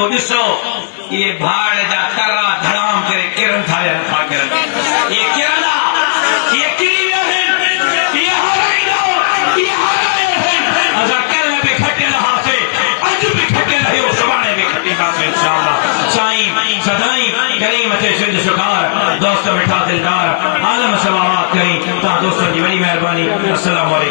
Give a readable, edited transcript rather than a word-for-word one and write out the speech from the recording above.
वो ॾिसो ये भाड़ जा तरा धड़ाम करे किरन था या नथा किरन ये किरन ये किरी विया आहिनि ये हाराईंदा ये हाराया आहिनि असां कल्ह बि खटियल हासे अॼु बि खटियल आहियूं सुभाणे बि खटींदासीं इंशाअल्लाह साईं सदाई करीम थे सिंध शुकार दोस्त मिठा दिलदार आलम समावात करी तव्हां दोस्तनि जी वॾी महिरबानी अस्सलामु अलैकुम।